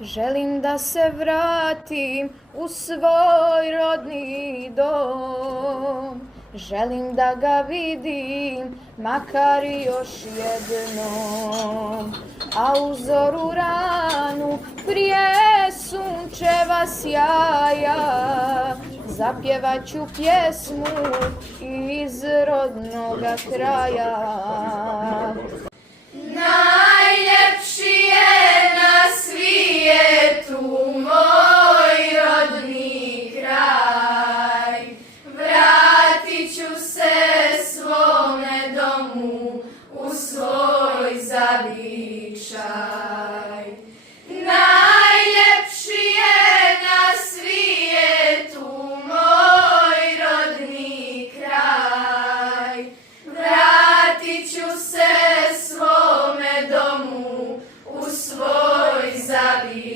Želim da se vratim u svoj rodni dom. Želim da ga vidim, makar još jednom. A u zoru ranu, prije sunčeva sjaja, zapjevat ću pjesmu iz rodnoga kraja. Najljepši je na svijetu moj rodni kraj. Vratit ću se svome domu u svoj zavičaj. Najljepši je na svijetu moj rodni kraj. Vratit ću se svome domu u svoj zavičaj.